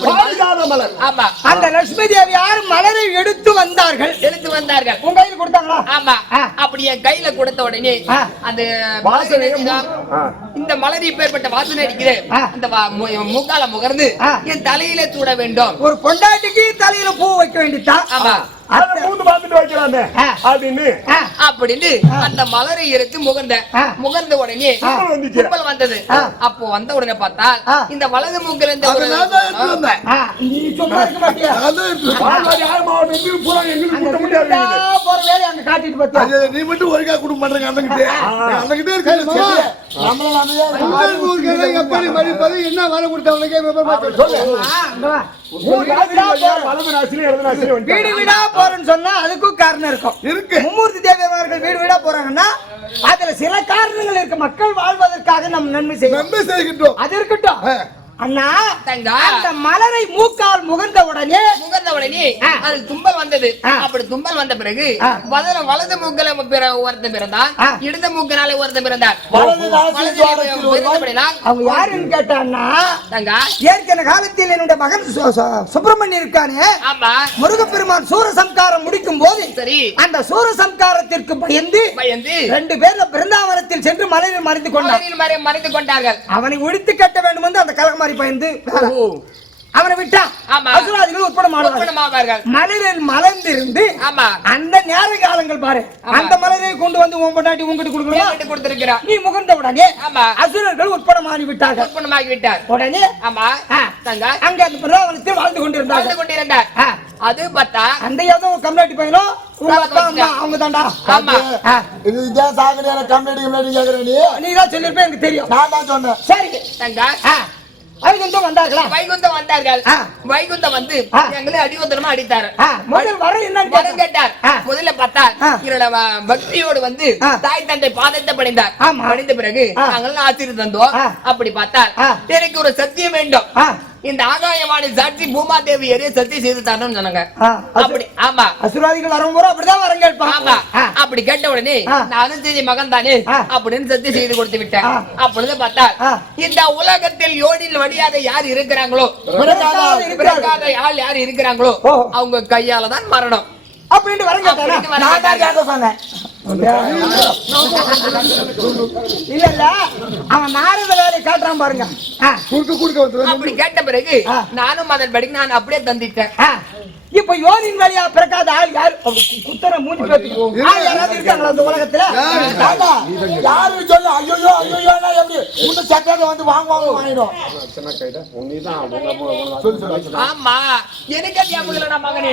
மலர் ஆமா அந்த லட்சுமி தேவியார் மலரை எடுத்து வந்தார்கள் எடுத்து வந்தார்கள் உங்க கையில் கொடுத்தாங்களா ஆமா. அப்படி என் கையில கொடுத்த உடனே. அந்த வாசனை. இந்த மலர் இப்பேற்பட்ட வாசனை அடிக்குது. அந்த மூக்கால முகர்ந்து. என் தலையில சூட வேண்டும் ஒரு பொண்டாட்டிக்கு தலையில பூ வைக்க வேண்டியதான் ஆமா அதை பூந்து பார்த்துட்டு வைக்கலாமே. ஆ. அப்படின்னு. அப்படின்னு அந்த மலரை எடுத்து முகர்ந்த. முகர்ந்த உடனே கும்பல் வந்தது. அப்போ வந்த உடனே பார்த்தா. இந்த வலது மூக்கில் ஒரு நீ சும்மா இருக்க மாட்டியா? ஆறு மாவட்டம் எங்களுக்கு பூரா எங்களுக்கு அந்த குட்ட முடியாது திருவிழா போற வேலையை அங்க காட்டிட்டு நீ மட்டும் ஒழுங்கா குடும்பம் பண்றீங்க அண்ணங்கிட்டே. அண்ணங்கிட்டே இருக்கு என்ன வேலை கொடுத்தவனுக்கே சொல்லு. வீடு. வீடா போறேன்னு சொன்னா அதுக்கும் காரணம் இருக்கும் இருக்கு. மும்மூர்த்தி தேவியமார்கள் வீடு வீடா போறாங்கன்னா அதுல சில காரணங்கள் இருக்கு மக்கள் வாழ்வதற்காக நம்ம நன்மை செய்யணும் நன்மை செய்கின்றோம் அது இருக்கட்டும். அண்ணா தங்கா. அந்த மலரை மூக்கால் முகர்ந்த உடனே முகர்ந்த உடனே. அது தும்பல் வந்தது. அப்படி தும்பல் வந்த பிறகு. வலது வலது மூக்கில பிற ஒருத்தன் பிறந்தான் ஆ. இடது மூக்கினாலே ஒருவன். பிறந்தபடினால் அவங்க யாருன்னு கேட்டான்னா தங்கா ஏற்கனவே காலத்தில் என்னுடைய மகன் சு- சு- சுப்பிரமணியன் இருக்கானே ஆமா முருகப்பெருமான் சூரசம்காரம் முடிக்கும் போது சரி அந்த சூரசம்காரத்திற்கு பயந்து பயந்து ரெண்டு பேர்ல பிருந்தாவனத்தில் சென்று மலையில் மறைந்து மறை- மறைந்து கொண்டார்கள் அவனை ஒழித்து கட்ட வேண்டும் என்று அந்த கலகமாரி பயந்து. அவனை விட்டான் ஆமா. அசுராதிகள் ஒப்பனமாவார்கள் மலரில் மலர்ந்திருந்து ஆமா. அந்த நேர காலங்கள் பாரு. அந்த மலரை கொண்டு வந்து உன் பொண்டாட்டி உங்ககிட்ட கொடுக்கணும்? விட்டு கொடுத்திருக்கிறார் நீ முகர்ந்த உடனே ஆமா. அசுரர்கள் உட்படமாறி விட்டார்கள். ஒப்பனமாகி விட்டார் உடனே ஆமா. அங்க அந்த பிருந்தாவனத்தில் வாழ்ந்து வாழ்ந்து கொண்டிருந்தார்கள் கொண்டிருந்தார் அது பார்த்தா அந்த ஏதோ கம்நாட்டி பையனும் அவங்க தாண்டா ஆமா. ஆ, இது இதான் சாகடியான கம்யூனிட்டி கம்யூனிட்டி கேக்குற நீ? நீ தான் சொல்லிருப்ப எனக்கு தெரியும். நான் தான் சொன்னேன். சரி. தங்கா ஆ, வைகுண்டம் வந்தார்களா வைகுந்தம் வந்தார்கள். வைகுந்தம் வந்து. எங்களை அடிவந்தரமா அடித்தாரு முதல் வர வரம் கேட்டார். முதல்ல பார்த்தார் ஆ. இவரோட பக்தியோடு வந்து. தாய் தந்தை பாதத்தை பணிந்தார் ஆமா. பணிந்த பிறகு. நாங்கள் ஆசிரியர் தந்தோம். அப்படி பார்த்தால். எனக்கு ஒரு சத்தியம் வேண்டும் இந்த ஆகாயவாணி சாட்சி பூமாதேவி ஏறிய சத்தியம் செய்து தரணும்னு சொன்னாங்க அப்படி ஆமா அசுராதிகள் வரும்போது அப்படிதான் வரம் ஆமா அப்படி கேட்ட உடனே. நானும் செய்தி மகன் தானே. அப்படின்னு சத்தியம் செய்து கொடுத்து விட்டேன். அப்பொழுது பார்த்தால் ஆ. இந்த உலகத்தில் யோனில் வழியாக யார் இருக்கிறாங்களோ ஆள் யார் இருக்கிறாங்களோ. அவங்க கையால தான் மரணம் அப்படின்னு நான். கேட்க சொன்னேன் இல்ல இல்ல அவன் நாரத வேலை காட்டுறான் பாருங்க குறுக்க குறுக்க வந்து அப்படி கேட்ட பிறகு. நானும் அதன் படிக்கு நான் அப்படியே தந்திட்டேன். இப்ப யோனின் வழியா பிறக்காத ஆள் யார் குத்தர மூஞ்சி பேத்துக்கு ஆள் யாராவது இருக்காங்களா இந்த உலகத்துல. யாரு சொல்லு ஐயோ ஐயோ எப்படி உன்னை சட்டையில வந்து வாங்குவாங்க வாங்கிடும் ஆமா எனக்கு அது ஞாபகம் மகனே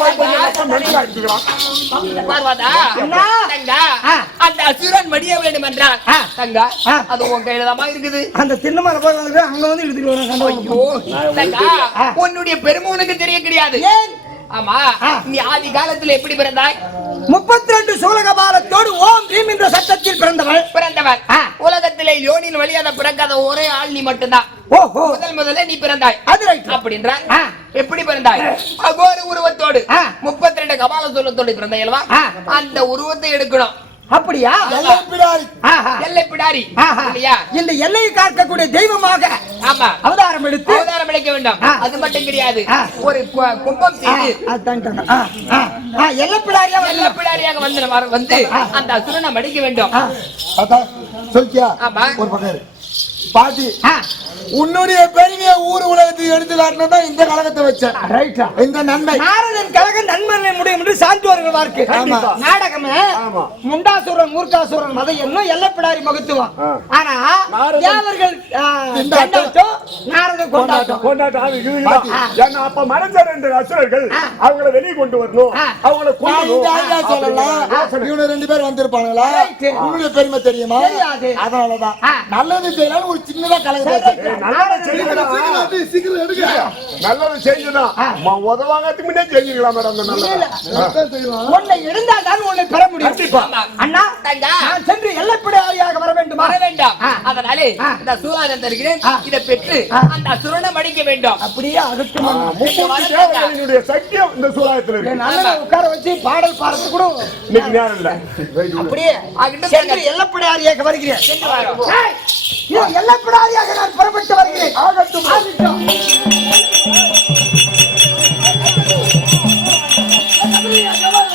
வாங்கி. அந்த அசுரன் மடிய வேண்டும் என்றால். தங்கா. அது உன் கையில தான் இருக்குது அந்த வந்துட்டு அங்க வந்து எடுத்துட்டு. உன்னுடைய பெருமை உனக்கு தெரிய கிடையாது? ஆமா. நீ ஆதி காலத்துல எப்படி பிறந்தாய்? முப்பத்தி ரெண்டு சூலகபாலத்தோடு ஓம் பீம் என்ற சட்டத்தில் பிறந்தவர் ஆ. உலகத்திலே யோனின் வழியாக பிறக்காத ஒரே ஆள் நீ மட்டும்தான். ஓஹோ. முதல் முதல்ல நீ பிறந்தாய். அது ரைட் அப்படின்ற. எப்படி பிறந்தாய்? அகோர உருவத்தோடு. முப்பத்தி ரெண்டு கபால சூலத்தோடு பிறந்தாய் அல்லவா. அந்த உருவத்தை எடுக்கணும். அப்படியா எல்லை பிடாரி. எல்லை பிடாரி. இல்லையா இந்த எல்லையை காக்கக்கூடிய தெய்வமாக ஆமா அவதாரம் எடுத்து அவதாரம் அளிக்க வேண்டும். அது மட்டும் கிடையாது. ஒரு கும்பம் செய்து ஆ, எல்லப்பிடாரியா எல்லை. பிடாரியாக வந்து நம்ம வந்து. அந்த அசுரனை மடிக்க வேண்டும் சொல்லியா. ஒரு பக்கம். பாட்டி உன்னுடைய பெருமையை ஊர் உலகத்துக்கு எடுத்து காட்டணும் தான் இந்த கழகத்தை வச்சேன். ரைட்டா. இந்த நன்மை. நாரதன் கழகம் நண்பர்களை முடியும் என்று வார்க்கு கண்டிப்பா. நாடகமே. முண்டாசுரன் மூர்க்காசுரன் மதம் என்னும் எல்லப்பிடாரி மகத்துவம். ஆனா தேவர்கள். கொண்டாட்டம் நாரதன் கொண்டாட்டம். கொண்டாட்டம். அப்ப மறைஞ்ச ரெண்டு அசுரர்கள் அவங்கள வெளியே கொண்டு வரணும். அவங்கள சொல்லலாம் இவனு ரெண்டு பேர் வந்திருப்பானுங்களா? Right. உன்னுடைய பெருமை தெரியுமா. அதனாலதான். நல்லது செய்யலாம் ஒரு சின்னதா கலந்து ஏய், நல்லா செய்யுங்கடா. சீக்கிரம் எடுங்க. நல்லது செஞ்சுதான் உதவாங்கிறதுக்கு முன்னே செஞ்சுக்கலாம் மேடம் அந்த இல்ல, நல்லது இல்ல. உன்னை இருந்தால் தான் உன்னை பெற முடியும். கண்டிப்பா. அண்ணா தங்கா. நான் சென்று வர வேண்டுமா? வர வேண்டாம். ஆ. அதனாலே ஆ. இந்த சூதானம் தருகிறேன். ஆ. இதை பெற்று ஆ. அந்த அசுரனை மடிக்க வேண்டும். அப்படியே அதுக்கு தேவதைகளினுடைய சக்கியம் இந்த சூழலத்தில் என் இருக்கு. உட்கார வச்சு பாடல் பாடுறது கூட இன்னைக்கு நேரம் இல்ல. அப்படியே வருகிறேன். இதோ எல்லப்படையாரியாக நான் புறப்பட்டு வருகிறேன் ஆகட்டும் ஆகட்டும். ஏண்டா?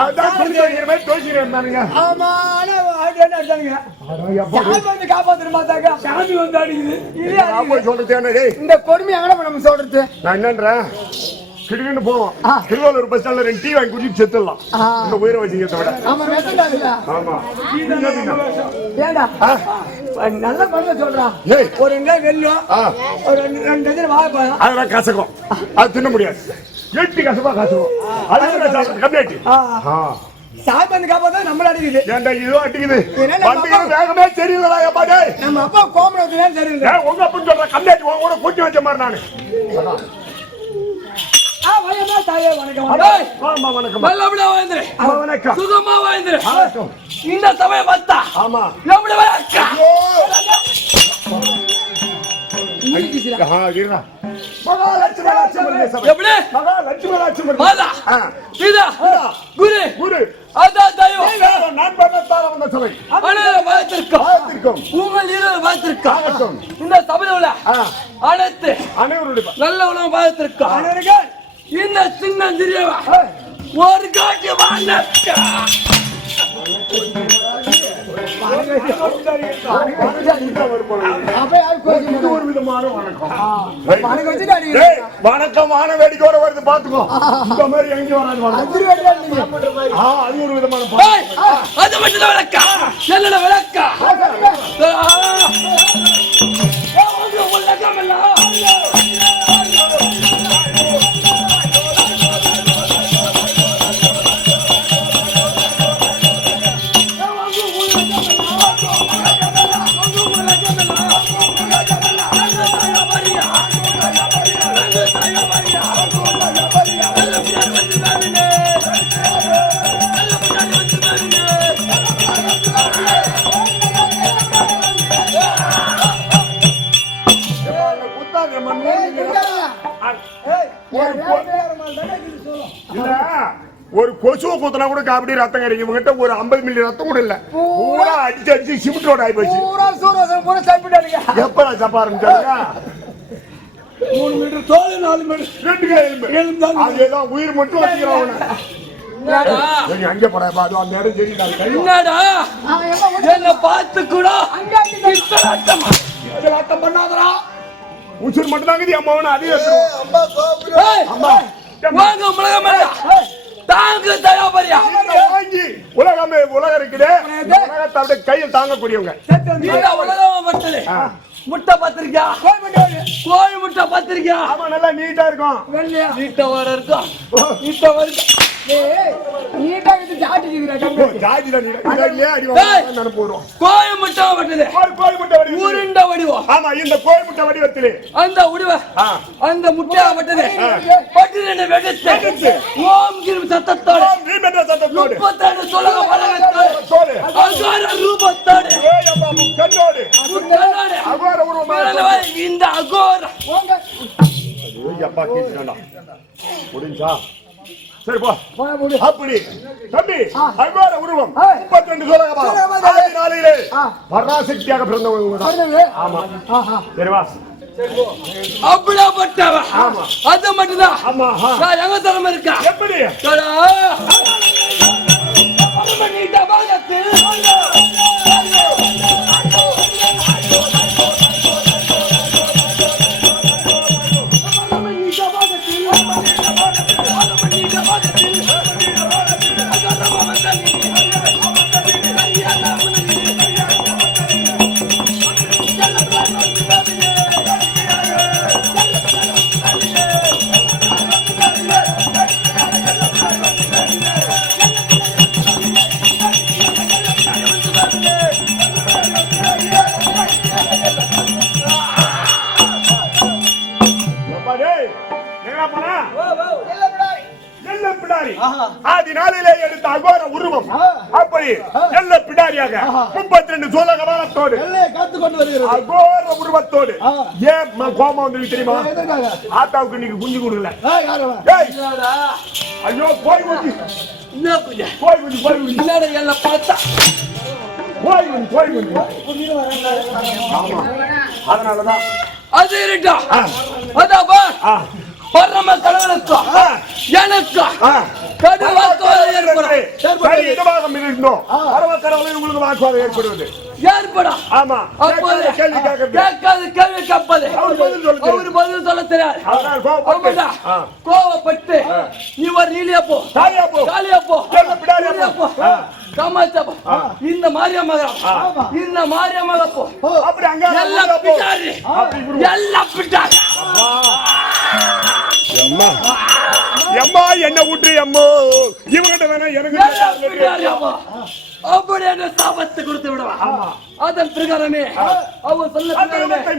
அதான் மாதிரி துவைக்கிறேன் நானுங்க. ஆமான வந்து காப்பாத்துற பார்த்தாக்கா சாமி வந்து அடிக்குது. போய் சொல்றது இந்த கொடுமை எங்கட நம்ம சொல்றது? நான் என்னன்றேன்? கிடுக்குன்னு போவோம். திருவாரூர் பஸ் ஸ்டாண்ட்ல ரெண்டு டீ வாங்கி குடிச்சு செத்துடலாம். இந்த உயிரை வச்சுக்கிறத விட. ஆமா. நல்ல பண்ண சொல்றான். ஒரு ரெண்டு வெல்லும். ஒரு ரெண்டு ரெண்டு வாழைப்பழம் அதெல்லாம் கசக்கும். அது தின்ன முடியாது. எட்டு கசப்பா கசக்கும் அது. சாமி வந்து காப்பாத்தா நம்மள அடிக்குது. ஏன்டா இதுவும் அடிக்குது? வேகமே தெரியலடா எப்பா டேய். நம்ம அப்பா கோமணத்துலாம் சரியில்லை ஏன் உங்க அப்படின்னு சொல்ற கம்மியாட்டி உன் கூட கூட்டி வச்ச மாதிரி நானு. சுகமா வாழ்ந்துரு. இந்த சமயம் வந்தா ஆமா. எப்படி வாழ்த்திருக்கோம். ஆயத்திற்கும் உங்கள் இருவர் வாழ்த்திருக்கோம். இந்த சபையில் உள்ள. அனைத்து அனைவருடைய நல்ல உணவு வாழ்த்திருக்கோம். இந்த சின்ன சிறியவா? ஒரு காட்சி வான வேடிக்கையோட வருது பாத்துக்கோ இந்த மாதிரி எங்கேயும் வராது அது ஒரு விதமான அது மட்டும் விளக்கா? என்னோட விளக்கா. ஒரு கொசுவை குத்துனா கூட அப்படி ரத்தம் கிடைக்கும் இவங்கிட்ட ஒரு 50 மில்லி ரத்தம் கூட இல்ல. பூரா அடிச்சு அடிச்சு சிமெண்ட் ரோடு ஆகி போச்சு. பூரா சூரசன் பூரா. எப்ப நான் சப்ப ஆரம்பிச்சாங்க மூணு மீட்டர் தோல் நாலு மீட்டர். ரெண்டு கை எலும்பு. எலும்பு. அது உயிர் மட்டும் வச்சுக்கிறான் அங்க போடா அது அந்த இடம் சரி என்னடா? என்ன பார்த்து கூட பண்ணாதடா. உசுர் மட்டும் தாங்க அம்மா அவனை அதிகம் எடுத்துருவான். அம்மா அம்மா. வாங்க மிளக மேல. தாங்க தயாபரியா இந்த வாங்கி உலகமே உலகம் இருக்குது உலகத்தை அப்படியே கையில் தாங்கக்கூடியவங்க. உலகம் பத்தது முட்டை பத்திரிக்கா. கோழி முட்டை. பத்திரிக்கா. ஆமா நல்லா நீட்டா இருக்கும்? நீட்ட வர இருக்கும் நீட்ட ஏய், நீட்டா இது சாட்டிச்சுக்கிறா, ஓ, தம்பி. ஜாதியில நீ இதாகியே அடி வாங்க நினைப்பு வரும் கோழி முட்டை பட்டது கோழி கோழி முட்டை வடிவத்தில். உருண்ட வடிவம். ஆமா இந்த கோழி முட்டை வடிவத்திலே. அந்த உடிவ. அந்த முட்டையா பட்டது பட்டின வெடித்து. ஓம் கிரும் சத்தத்தோட. முப்பத்தாறு சொல்லுங்க பலகத்தோடு அகார ரூபத்தோடு. முக்கண்ணோடு அகோர உருவமா மேலவை இந்த அகோர. முடிஞ்சா? சரி போ. அப்படி தம்பி அகோர உருவம். முப்பத்தி ரெண்டு சோழகமா சோழகமா. ஆதி நாளிலே ஆ. பராசக்தியாக பிறந்தவங்க. ஆமா ஆஹா. சரி வா அப்படியாப்பட்டவ ஆமா. அது மட்டும்தான் ஆமா எங்க திறமை இருக்கா எப்படி பிடாரியாக முப்பத்தி ரெண்டு அகோர உருவத்தோடு. ஏன் கோபம் வந்து தெரியுமா? எதற்காக? ஆத்தாவுக்கு இன்னைக்கு குஞ்சு கொடுக்கல. ஏய், யார் அவன்? ஏய்! என்னடா? ஐயோ போய் குஞ்சு. என்ன குஞ்சா? போய் குஞ்சு போய் குஞ்சு. என்னடா எல்லாம் பார்த்தா? போய் குஞ்சு போய் குஞ்சு. ஆமா. அதனாலதான். அது இருக்கா ஆ. அதான் பார். ஆ. பரம கடவுளுக்கும் ஆ. எனக்கும் இருந்தோம் பரவக்கடவுளில் உங்களுக்கு வாக்குவாதம் ஏற்படுவது. ஏற்படும் ஆமா. கேள்வி கேட்காத கேள்வி கேட்பது. அவர் பதில் சொல்ல தெரியாது. கோவப்பட்டு நீ ஒரு நீலியா போ. தாலியா போ. காலியா போ. எல்லாம் பிடாரியா போ. நீலியா போ. ஆ. காமாட்சியா போ. இந்த மாரியம்மா இந்த மாரியம்மா போ. அப்படி அங்க எல்லாம் போ. பிடாரி அப்படி விடுவோம். எல்லாம் பிடாரி எம்மா எம்மா என்ன விட்டு எம்மோ இவங்கிட்ட வேணா எனக்கு அப்படி என்ன சாபத்தை கொடுத்து விடுவான் அதன் பிரகாரமே அவன்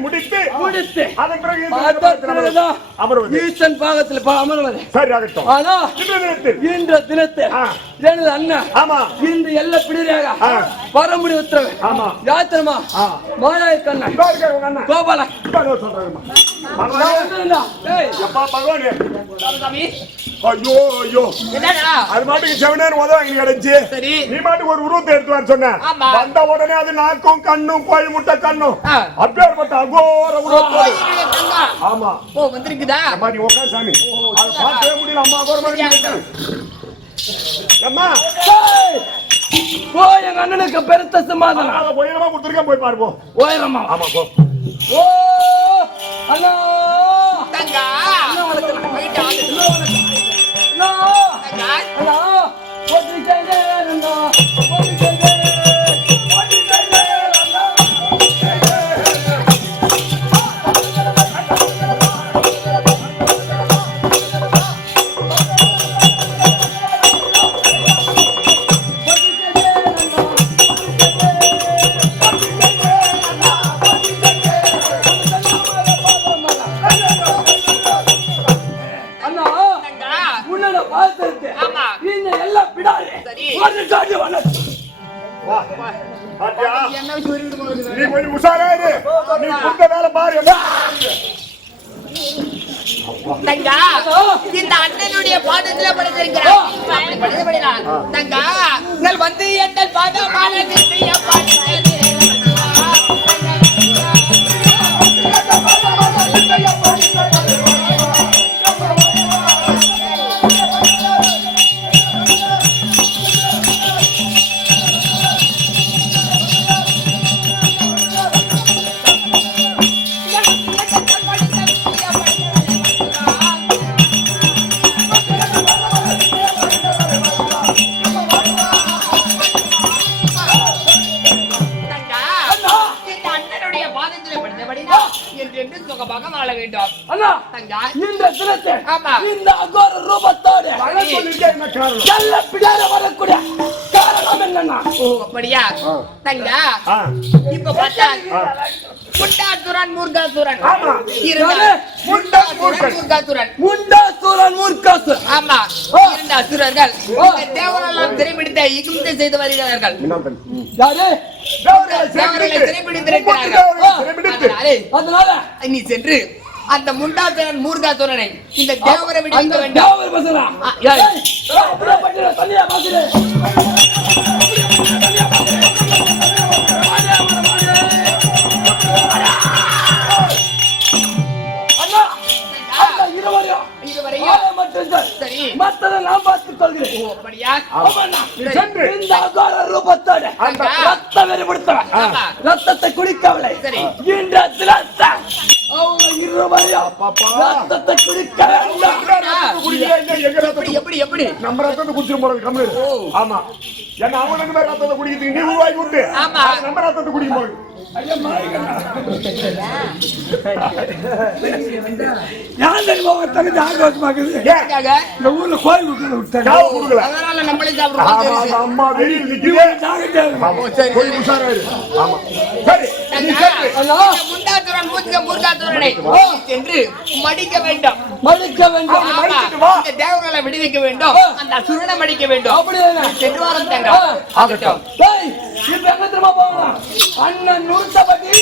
முடித்து முடித்து அதன் பிறகு அமர்வது ஈசன் பாகத்தில் அமர்வது. சரி ஆகட்டும் ஆனா இன்ற தினத்தில். எனது அண்ணன் ஆமா. இன்று எல்ல பிடியாக ஆ. பரமுடி உத்தரவு. ஆமா. யாத்திரமா? ஆ. மாயாய கண்ணன் கோபால. ஐயோ ஐயோ. என்னடா? அது மாட்டுக்கு செவனேன்னு உதவ இங்க கிடைச்சு சரி. நீ மாட்டுக்கு ஒரு உருவத்தை எடுத்து வர சொன்ன. வந்த உடனே அது நாக்கும் கண்ணும் கோழி முட்டை கண்ணும். அப்பேற்பட்ட அகோர உருவத்தோடு. ஆமா. ஓ வந்திருக்குதா? அம்மா நீ உட்கார் சாமி. அது பார்க்கவே முடியல. அம்மா அகோர மாதிரி இருக்கு. அம்மா! ஏய், போ எங்க அண்ணனுக்கு பெருத்த சமாதானம். உயரமா கொடுத்துருக்கேன் போய் பாருப்போம் உயரமா ஆமா போ. ஓ அண்ணா! தங்கா. அண்ணா அண்ணா! தங்கா நீங்கள் வந்து எங்கள் பாதமானது அப்படியா? தங்கா. இப்ப பார்த்தால் முண்டாசுரன் மூர்காசுரன். முண்டாசுரன். மூர்காசுரன். முண்டாசூரன் மூர்க்காசு ஆமா. இரண்டு அசுரர்கள் தேவரெல்லாம் சிறைபிடித்த இகுந்த செய்து வருகிறார்கள் யாரு? அதனாலே நீ சென்று அந்த முண்டாசுரன் மூர்காசுரனை இந்த தேவரை அந்த வேண்டும். மத்ததை நான் பார்த்துக் கொள்கிறேன். இந்த அகார ரூபத்தோட ரத்த வெறிபிடித்தவன் ஆமா. ரத்தத்தை குடிக்கவில்லை. ஆமா. ஏன்னா அவனுக்கு தான் ரத்தத்தை குடிக்கிறதுக்கு நீ உருவாக்கி விட்டு. ஆமா. நம்ம ரத்தத்தை குடிக்கும் போது. யார் தெரியுமா ஒரு தகுதி எதுக்காக? இந்த ஊர்ல கோயில் கொடுக்கல? அதனால நம்மளே சாப்பிடுறோம். அம்மா வெளியில் நிக்குது. ஆமா சரி, போய் உஷாரா இரு ஆமா. சரி நீ மூர்க்க சென்று மடிக்க வேண்டும் மடிக்க வேண்டும். இந்த தேவர்களை விடுவிக்க வேண்டும் அந்த அசுரனை மடிக்க வேண்டும் அப்படி? சென்று வாரம் தங்க ஆ. ஆகட்டும் டேய், இப்ப எங்க தெரியுமா போகலாம்? அண்ணன் நூத்தபதி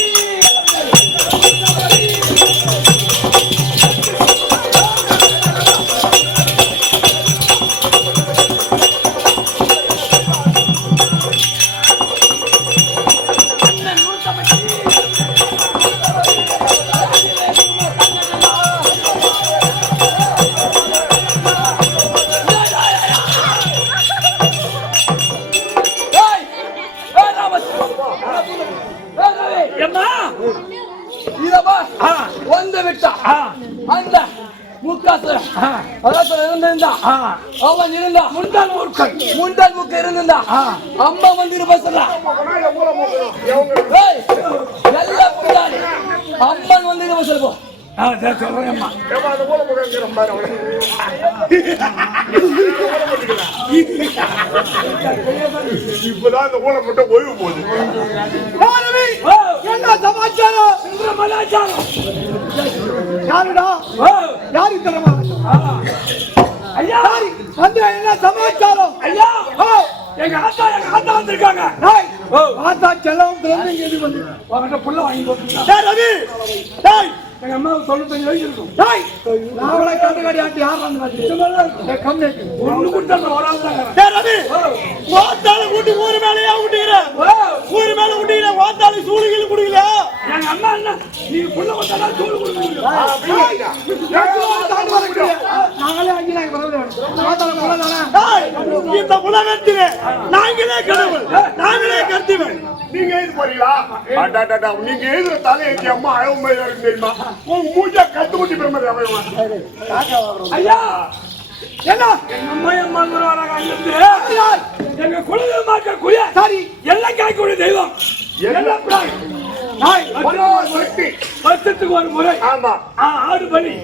அவன் இருந்தா முண்டால் மூர்க்கன் முண்டால் மூக்க இருந்திருந்தா அம்மா வந்து இருப்பா எல்லாம் பின்னாடி அம்மன் வந்து இருப்பா சொல்லுவோம். இப்பதான் அந்த ஊழல் மட்டும் ஓய்வு போகுது. என்ன சமாச்சாரம்? யாருடா? ஓ, யாரு தெரியுமா ஐயா! வந்து என்ன சமாச்சாரம்? ஐயா! எங்க ஆத்தா எங்க ஆத்தா வந்திருக்காங்க. ஆத்தா செல்லம் திறந்து இங்க இது வந்து. உங்ககிட்ட புள்ள வாங்கி டேய் ரவி! டேய் எங்க அம்மா தொண்ணூத்தஞ்சு வயசு இருக்கும் டேய் நாவளை கண்டுகாடி ஆட்டி யார் வந்து கம்மே ஒண்ணு கொடுத்தா தாங்க டேய் ரவி! ஓத்தால கூட்டி ஊர் மேலயா ஊட்டிக்கிற? ஊர் மேல ஊட்டிக்கிற ஓத்தால குடிக்கல எங்க அம்மா என்ன? நீ புள்ள வந்தா முடியும். நாங்களே அங்கே நாங்க வரல ஓத்தால புள்ள தானே? இந்த உலகத்திலே நாங்களே கடவுள் நாங்களே கர்த்திவன். நீங்க எழுதி போறீங்களா? அடாடாடா, நீங்க எழுதுற தலை எங்க அம்மா அழகு இருக்கு தெரியுமா? உன் மூஞ்சா கத்து முட்டி அவன் ஐயா! என்ன? அம்மா எங்க குலதெய்வமாக்க குய சரி. எல்லாம் காய்க்கூடிய தெய்வம். பிராணி. நாய் சக்தி. வருஷத்துக்கு ஒரு முறை. ஆமா. ஆடு பலி.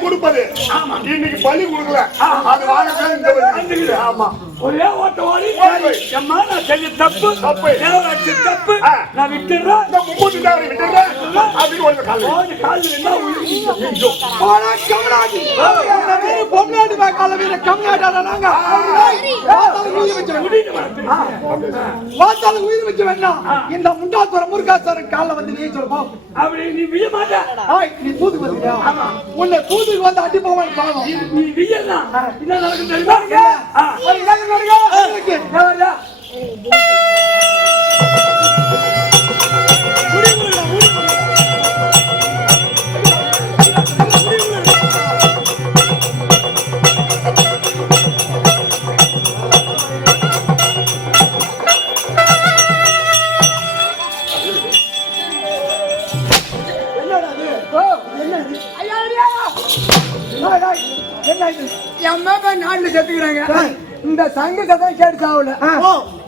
கொடுப்பது. இன்னைக்கு பலி கொடுக்கல. அது வழி. ஆமா. ஒரே ஓட்ட ஓடி. அம்மா நான் செஞ்ச தப்பு. தப்பு. தேவராட்சி தப்பு. நான் விட்டுறேன். இந்த முப்பத்தி தேவரை விட்டுடுறேன் அப்படின்னு ஒரு கால் என்ன போடா, வீர கம்மியாட்டாடா நாங்க. வாத்தாளுக்கு உயிர் வச்சு. வாத்தாளுக்கு உயிர் வச்சு வேண்டாம். இந்த முண்டாசுர முருகாசுரன் கால்ல வந்து நீ சொல்லு பாப்போம். அப்படி நீ விய மாட்ட. ஆய், நீ தூதுக்கு வந்துட்டியா? உன்னை தூதுக்கு வந்து அடி போவான் பாவம். நீ வியன்னா என்ன நடக்கும் தெரியுமா? என்ன மேல நாட்டுல செத்துக்கிறாங்க இந்த சங்கு சத்தம் கேட்டு சாவல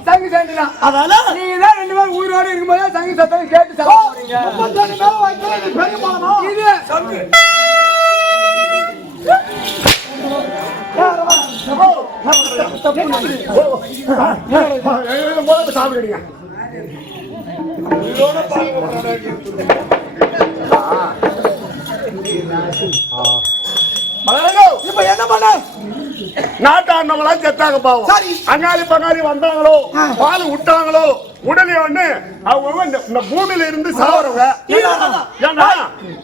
சங்கு சண்டுதான் அதால நீங்க தான் ரெண்டு பேரும் உயிரோட இருக்கும்போது சங்கு சத்தம் கேட்டு சாவ போறீங்க முப்பத்தேழு மேல வைத்தா இது? முதல்ல சாப்பிடுங்க இப்ப என்ன பண்ண நாட்டாண்டவங்களா செத்தாங்க பாவம். அங்காளி பங்காளி வந்தாங்களோ பால் விட்டாங்களோ உடனே ஒண்ணு அவங்க இந்த- பூமியில இருந்து சாவறவங்க ஏன்னா?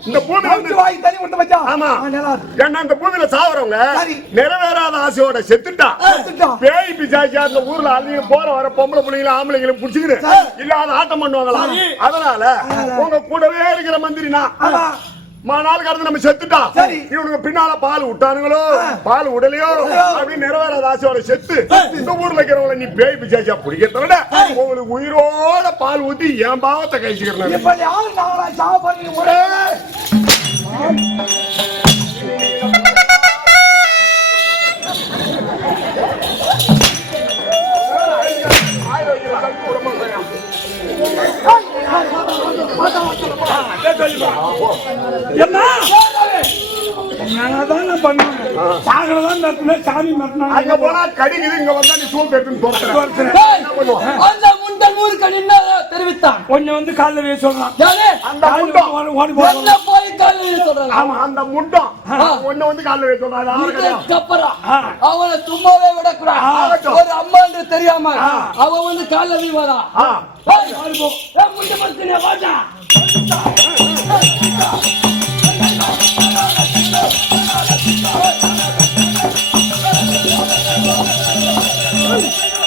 இந்த பூமியில இருந்து வாய் தண்ணி விட்டு வச்சா ஆமா. ஏன்னா இந்த பூமியில சாவறவங்க. நிறைவேறாத ஆசையோட செத்துட்டா. பேய் பிசாச்சி அந்த ஊர்ல அள்ளியும் போற வர பொம்பளை பிள்ளைங்களும் ஆம்பளைங்களும் புடிச்சுக்கிட்டு. இல்லாத ஆட்டம் பண்ணுவாங்களா அதனால உங்க கூடவே இருக்கிற மந்திரினா ஆமா. நாள் கடந்து நம்ம செத்துட்டோம் சரி. இவனுக்கு பின்னால பால் விட்டானுங்களோ பால் விடலையோ அப்படின்னு நிறைவேறாத ஆசையோட செத்து இந்த ஊர்ல இருக்கிறவங்கள நீ பேய் பிசாச்சா பிடிக்கிறத உங்களுக்கு உயிரோட பால் ஊத்தி என் பாவத்தை கழிச்சுக்கிறேன். என்னதான் பண்ணுவேன் சாகரதான் நடத்தின சாமி நடத்தினாங்க அங்க போனா கடிக்குது இங்க வந்தா நீ சூழ் அந்த முண்டல் ஊருக்கு நின்று தெரிவித்தான்? வந்து காலில் வே சொல்றான். அந்த முண்டம் போய் காலையில் சொல்றாங்க ஆமா. அந்த முண்டம் ஒண்ணு வந்து காலில் ஆறு கிடையாது இதுக்கப்புறம் அவனை சும்மாவே விடக்கூடாது. ஒரு அம்மா என்று தெரியாம அவன் வந்து காலைல வீவாதா ஆ. முண்டை படுத்தினே வாடா ஏய்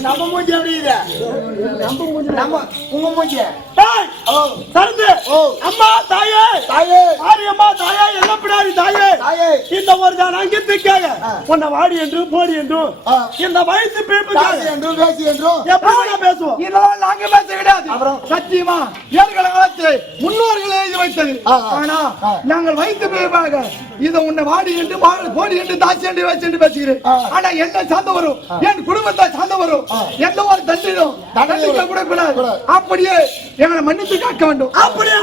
நம்ம மூஞ்சி எப்படி இது நம்ம மூஞ்சி நம்ம உங்க மூஞ்சி சரந்து அம்மா தாயே. தாயே. மாரியம்மா தாயே எல்லாம் பிடாரி தாயே. தாயே. இந்த ஒரு தான் அங்கித்துக்காக உன்னை வாடி என்று போடி என்றும். இந்த வயசு தாசி பேப்புக்காக என்றும் பேசி என்றும். எப்படி வேணா பேசுவோம். இதெல்லாம் நாங்க பேச கிடையாது அப்புறம்? சத்தியமா ஏற்களை காலத்து முன்னோர்கள் எழுதி வைத்தது. ஆனா நாங்கள் வைத்த பிறப்பாக இதை உன்னை வாடி என்று போடி என்று தாசி என்று வச்சு என்று பேசுகிறேன். ஆனா என்ன சார்ந்த வரும் என் குடும்பத்தை சார்ந்த வரும் எந்த ஒரு தண்டிலும் தண்டிக்க கூட கூடாது. அப்படியே எங்களை மன்னித்து காக்க வேண்டும் அப்படியே